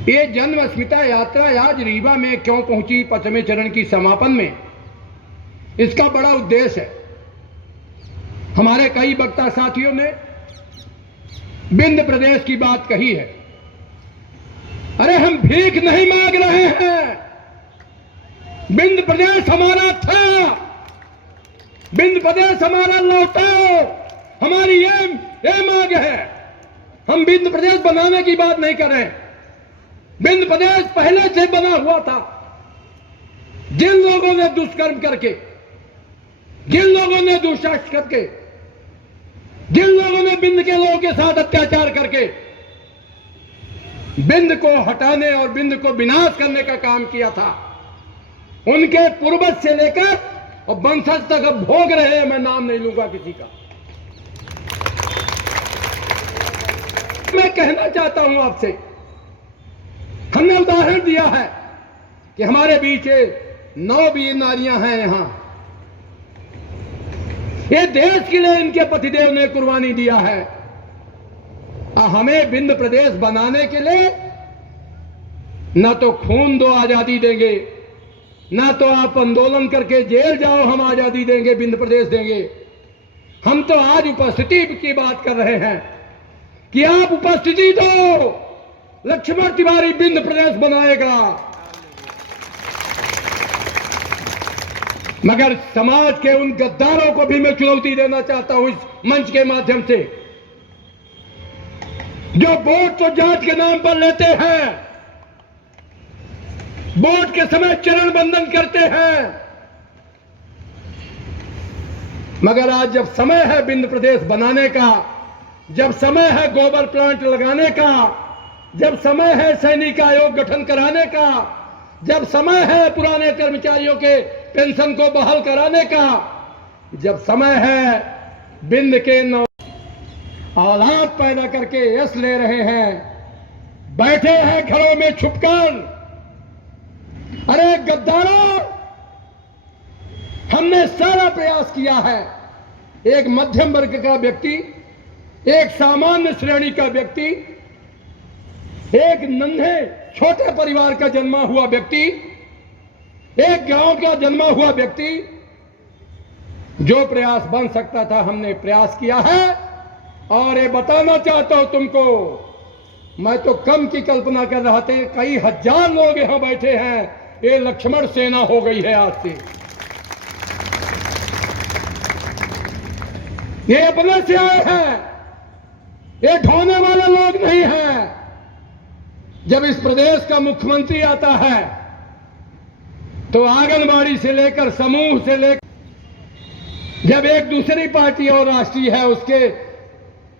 ये जन्म अस्मिता यात्रा आज रीवा में क्यों पहुंची पचमे चरण की समापन में, इसका बड़ा उद्देश्य है। हमारे कई वक्ता साथियों ने बिंद प्रदेश की बात कही है। अरे हम भीख नहीं मांग रहे हैं, बिंद प्रदेश हमारा था, बिंद प्रदेश हमारा लौटाओ, हमारी ये मांग है। हम बिंद प्रदेश बनाने की बात नहीं कर रहे हैं। बिंद प्रदेश पहले से बना हुआ था। जिन लोगों ने दुष्कर्म करके, जिन लोगों ने दुष्टाचार करके, जिन लोगों ने बिंद के लोगों के साथ अत्याचार करके बिंद को हटाने और बिंद को विनाश करने का काम किया था, उनके पूर्वज से लेकर और वंशज तक अब भोग रहे हैं। मैं नाम नहीं लूंगा किसी का। मैं कहना चाहता हूं आपसे, हमने उदाहरण दिया है कि हमारे बीच 9 वीर नारियां हैं यहां। ये देश के लिए इनके पतिदेव ने कुर्बानी दिया है। हमें बिंद प्रदेश बनाने के लिए ना तो खून दो आजादी देंगे, ना तो आप आंदोलन करके जेल जाओ हम आजादी देंगे, बिंद प्रदेश देंगे। हम तो आज उपस्थिति की बात कर रहे हैं कि आप उपस्थिति दो, लक्ष्मण तिवारी बिंद प्रदेश बनाएगा। मगर समाज के उन गद्दारों को भी मैं चुनौती देना चाहता हूं इस मंच के माध्यम से, जो वोट तो जात के नाम पर लेते हैं, वोट के समय चरण बंधन करते हैं, मगर आज जब समय है बिंद प्रदेश बनाने का, जब समय है गोबर प्लांट लगाने का, जब समय है सैनिक आयोग गठन कराने का, जब समय है पुराने कर्मचारियों के पेंशन को बहाल कराने का, जब समय है बिंद के औलाद पैदा करके यश ले रहे हैं, बैठे हैं घरों में छुपकर। अरे गद्दारों, हमने सारा प्रयास किया है। एक मध्यम वर्ग का व्यक्ति, एक सामान्य श्रेणी का व्यक्ति, एक नन्हे छोटे परिवार का जन्मा हुआ व्यक्ति, एक गांव का जन्मा हुआ व्यक्ति, जो प्रयास बन सकता था हमने प्रयास किया है। और ये बताना चाहता हूं तुमको, मैं तो कम की कल्पना कर रहा था, कई हजार लोग यहां बैठे हैं। ये लक्ष्मण सेना हो गई है आज से। ये अपने से आए हैं, ये ढोने वाले लोग नहीं हैं। जब इस प्रदेश का मुख्यमंत्री आता है तो आंगनबाड़ी से लेकर समूह से लेकर, जब एक दूसरी पार्टी और राष्ट्रीय है उसके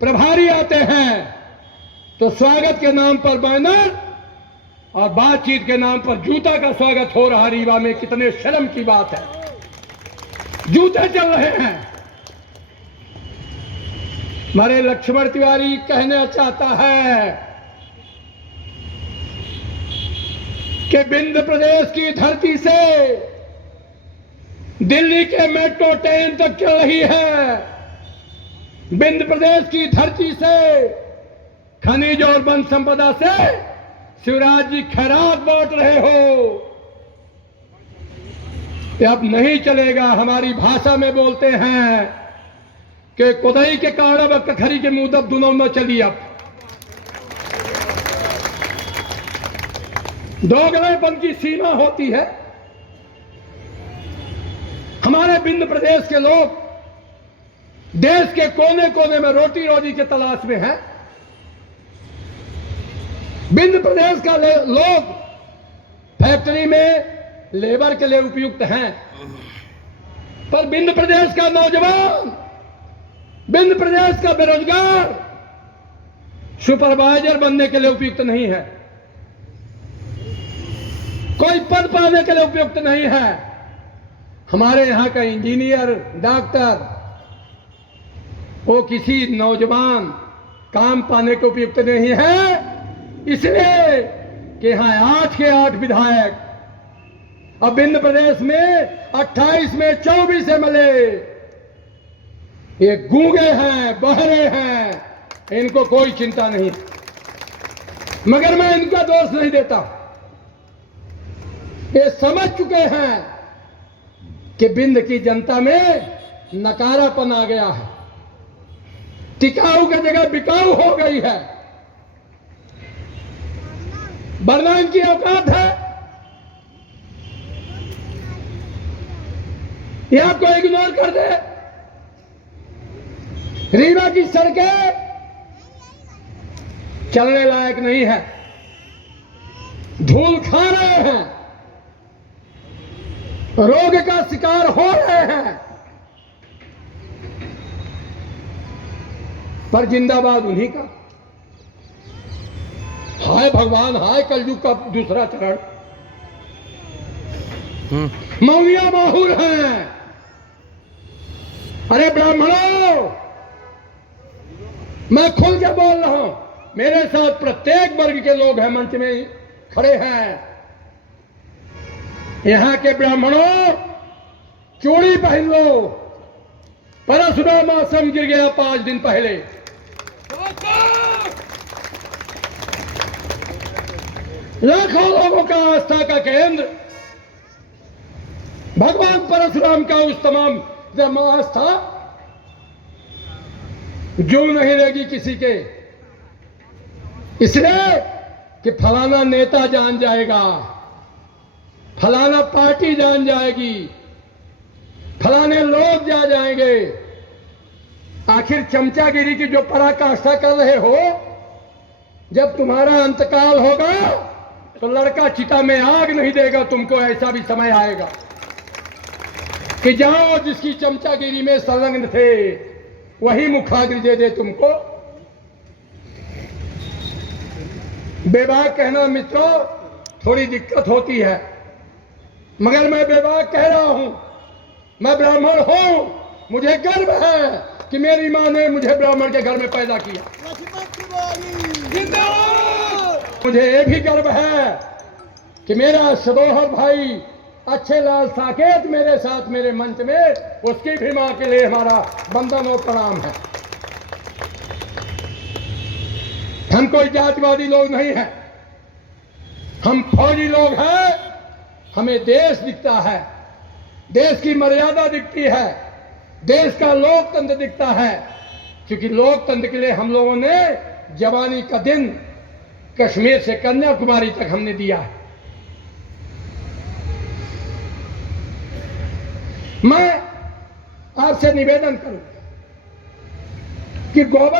प्रभारी आते हैं तो स्वागत के नाम पर बैनर और बातचीत के नाम पर जूता का स्वागत हो रहा। रीवा में कितने शर्म की बात है, जूते चल रहे हैं। हमारे लक्ष्मण तिवारी कहना चाहता है कि बिंद प्रदेश की धरती से दिल्ली के मेट्रो ट्रेन तक चल रही है। बिंद प्रदेश की धरती से खनिज और वन संपदा से शिवराज जी खैरात बांट रहे हो। अब नहीं चलेगा। हमारी भाषा में बोलते हैं कि कोदई के कारण कखरी के मुंह दब दुनों न चली। अब दोगलेपन की सीमा होती है। हमारे बिंद प्रदेश के लोग देश के कोने कोने में रोटी रोजी की तलाश में हैं। बिंद प्रदेश का लोग फैक्ट्री में लेबर के लिए उपयुक्त हैं, पर बिंद प्रदेश का नौजवान, बिंद प्रदेश का बेरोजगार सुपरवाइजर बनने के लिए उपयुक्त नहीं है, कोई पद पाने के लिए उपयुक्त नहीं है। हमारे यहां का इंजीनियर, डॉक्टर, वो किसी नौजवान काम पाने को उपयुक्त नहीं है, इसलिए कि यहां 8 के 8 विधायक, अब बिंद प्रदेश में 28 में 24 MLA ये गूंगे हैं, बहरे हैं, इनको कोई चिंता नहीं। मगर मैं इनका दोष नहीं देता। ये समझ चुके हैं कि बिंद की जनता में नकारापन आ गया है, टिकाऊ की जगह बिकाऊ हो गई है, वरना इनकी औकात है ये आपको इग्नोर कर दे। रीवा की सड़कें चलने लायक नहीं है, धूल खा रहे हैं, रोग का शिकार हो रहे हैं, पर जिंदाबाद उन्हीं का। हाय भगवान, हाय कलयुग का दूसरा चरण। मौनिया माहूर हैं। अरे ब्राह्मणों, मैं खुल के बोल रहा हूं, मेरे साथ प्रत्येक वर्ग के लोग हैं, मंच में खड़े हैं। यहां के ब्राह्मणों, चूड़ी पहन लो। परशुराम आश्रम गिर गया 5 दिन पहले। लाखों लोगों का आस्था का केंद्र भगवान परशुराम का उस तमाम आस्था जो नहीं रहेगी किसी के, इसलिए कि फलाना नेता जान जाएगा, फलाना पार्टी जान जाएगी, फलाने लोग जा जाएंगे। आखिर चमचागिरी की जो पराकाष्ठा कर रहे हो, जब तुम्हारा अंतकाल होगा तो लड़का चिता में आग नहीं देगा तुमको। ऐसा भी समय आएगा कि जाओ, जिसकी चमचागिरी में संलग्न थे वही मुखाग्नि दे दे तुमको। बेबाक कहना मित्रों थोड़ी दिक्कत होती है, मगर मैं बेबाक कह रहा हूं। मैं ब्राह्मण हूं, मुझे गर्व है कि मेरी मां ने मुझे ब्राह्मण के घर में पैदा किया। मुझे ये भी गर्व है कि मेरा सदोहर भाई अच्छे लाल साकेत मेरे साथ मेरे मंच में, उसकी भी मां के लिए हमारा वंदन और प्रणाम है। हम कोई जातिवादी लोग नहीं हैं, हम फौजी लोग हैं। हमें देश दिखता है, देश की मर्यादा दिखती है, देश का लोकतंत्र दिखता है, क्योंकि लोकतंत्र के लिए हम लोगों ने जवानी का दिन कश्मीर से कन्याकुमारी तक हमने दिया है। मैं आपसे निवेदन करूं कि गोबर